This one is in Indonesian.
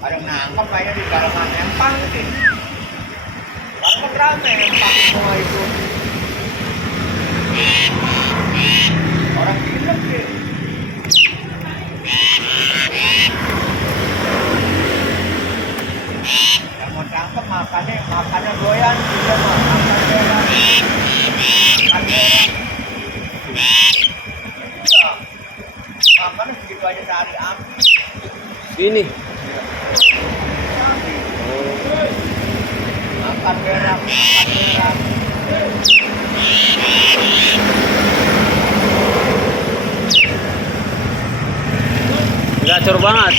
Ada yang nangkep kayaknya di kalangan empang sih. Nangkep rame empang semua itu. Orang gila sih. Yang mau tangkep makannya doyan juga mah. Makan doyan. Makan doyan. Iya. Makannya segitu aja sehari habis. Ini. Makan berak, makan berak. Gacor banget.